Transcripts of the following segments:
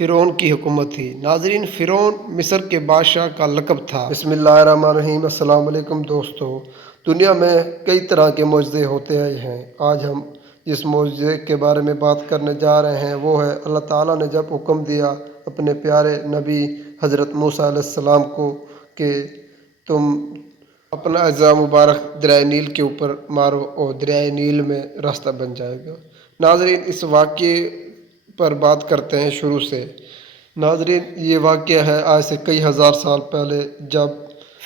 فرعون کی حکومت تھی۔ ناظرین، فرعون مصر کے بادشاہ کا لقب تھا۔ بسم اللہ الرحمن الرحیم۔ السلام علیکم دوستو۔ دنیا میں کئی طرح کے معجزے ہوتے ہیں۔ آج ہم جس معجزے کے بارے میں بات کرنے جا رہے ہیں وہ ہے اللہ تعالیٰ نے جب حکم دیا اپنے پیارے نبی حضرت موسیٰ علیہ السلام کو کہ تم اپنا اعضا مبارک دریائے نیل کے اوپر مارو اور دریائے نیل میں راستہ بن جائے گا۔ ناظرین، اس واقعے پر بات کرتے ہیں شروع سے۔ ناظرین، یہ واقعہ ہے آج سے کئی ہزار سال پہلے جب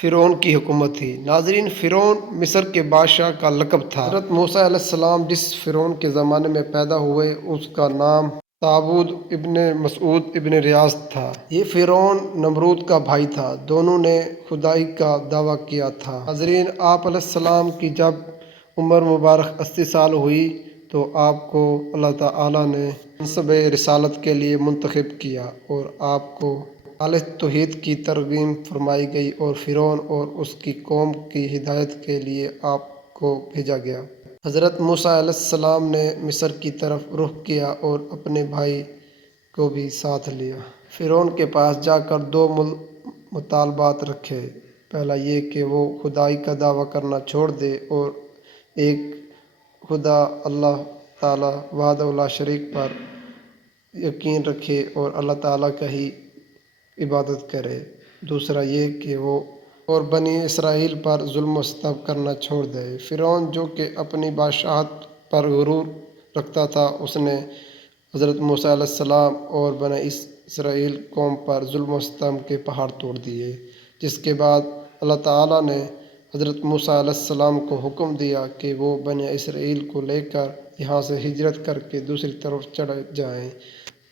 فرعون کی حکومت تھی۔ ناظرین، فرعون مصر کے بادشاہ کا لقب تھا۔ حضرت موسیٰ علیہ السلام جس فرعون کے زمانے میں پیدا ہوئے اس کا نام طاعون ابن مسعود ابن ریاض تھا۔ یہ فرعون نمرود کا بھائی تھا۔ دونوں نے خدائی کا دعویٰ کیا تھا۔ ناظرین، آپ علیہ السلام کی جب عمر مبارک 80 سال ہوئی تو آپ کو اللہ تعالیٰ نے منصب رسالت کے لیے منتخب کیا اور آپ کو خالص توحید کی ترغیب فرمائی گئی اور فرعون اور اس کی قوم کی ہدایت کے لیے آپ کو بھیجا گیا۔ حضرت موسیٰ علیہ السلام نے مصر کی طرف رخ کیا اور اپنے بھائی کو بھی ساتھ لیا۔ فرعون کے پاس جا کر دو مطالبات رکھے۔ پہلا یہ کہ وہ خدائی کا دعویٰ کرنا چھوڑ دے اور ایک خدا اللہ تعالیٰ وحدہ لا شریک پر یقین رکھے اور اللہ تعالیٰ کا ہی عبادت کرے۔ دوسرا یہ کہ وہ اور بنی اسرائیل پر ظلم و ستم کرنا چھوڑ دے۔ فرعون جو کہ اپنی بادشاہت پر غرور رکھتا تھا، اس نے حضرت موسیٰ علیہ السلام اور بنی اسرائیل قوم پر ظلم و ستم کے پہاڑ توڑ دیے، جس کے بعد اللہ تعالیٰ نے حضرت موسیٰ علیہ السلام کو حکم دیا کہ وہ بنی اسرائیل کو لے کر یہاں سے ہجرت کر کے دوسری طرف چڑھ جائیں،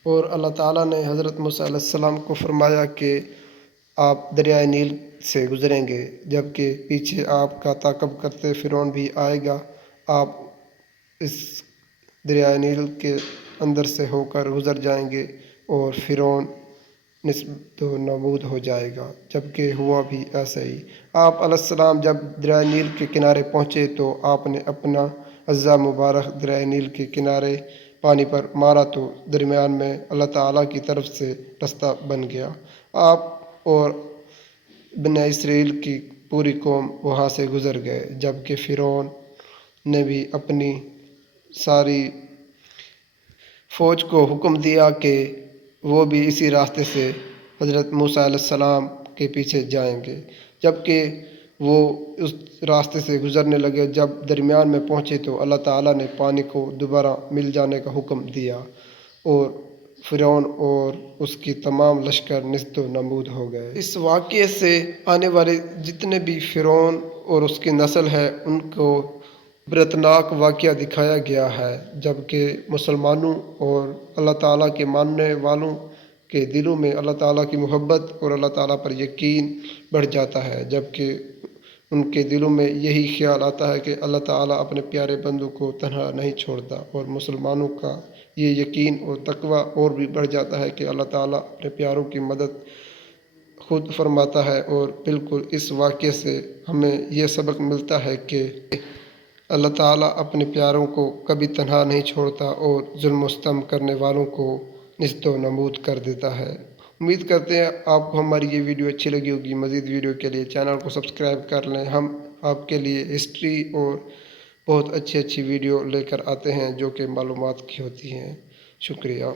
اور اللہ تعالیٰ نے حضرت موسیٰ علیہ السلام کو فرمایا کہ آپ دریائے نیل سے گزریں گے، جبکہ پیچھے آپ کا تعاقب کرتے فرعون بھی آئے گا۔ آپ اس دریائے نیل کے اندر سے ہو کر گزر جائیں گے اور فرعون نیست و نابود ہو جائے گا، جبکہ ہوا بھی ایسا ہی۔ آپ علیہ السلام جب دریائے نیل کے کنارے پہنچے تو آپ نے اپنا اعضا مبارک دریائے نیل کے کنارے پانی پر مارا تو درمیان میں اللہ تعالیٰ کی طرف سے راستہ بن گیا۔ آپ اور بنی اسرائیل کی پوری قوم وہاں سے گزر گئے، جبکہ فرعون نے بھی اپنی ساری فوج کو حکم دیا کہ وہ بھی اسی راستے سے حضرت موسیٰ علیہ السلام کے پیچھے جائیں گے، جبکہ وہ اس راستے سے گزرنے لگے۔ جب درمیان میں پہنچے تو اللہ تعالیٰ نے پانی کو دوبارہ مل جانے کا حکم دیا اور فرعون اور اس کی تمام لشکر نیست و نابود ہو گئے۔ اس واقعے سے آنے والے جتنے بھی فرعون اور اس کی نسل ہے ان کو عبرتناک واقعہ دکھایا گیا ہے، جبکہ مسلمانوں اور اللہ تعالیٰ کے ماننے والوں کے دلوں میں اللہ تعالیٰ کی محبت اور اللہ تعالیٰ پر یقین بڑھ جاتا ہے، جبکہ ان کے دلوں میں یہی خیال آتا ہے کہ اللہ تعالیٰ اپنے پیارے بندوں کو تنہا نہیں چھوڑتا، اور مسلمانوں کا یہ یقین اور تقویٰ اور بھی بڑھ جاتا ہے کہ اللہ تعالیٰ اپنے پیاروں کی مدد خود فرماتا ہے۔ اور بالکل اس واقعے سے ہمیں یہ سبق ملتا ہے کہ اللہ تعالیٰ اپنے پیاروں کو کبھی تنہا نہیں چھوڑتا اور ظلم و ستم کرنے والوں کو نیست و نابود کر دیتا ہے۔ امید کرتے ہیں آپ کو ہماری یہ ویڈیو اچھی لگی ہوگی۔ مزید ویڈیو کے لیے چینل کو سبسکرائب کر لیں۔ ہم آپ کے لیے ہسٹری اور بہت اچھی ویڈیو لے کر آتے ہیں جو کہ معلومات کی ہوتی ہیں۔ شکریہ۔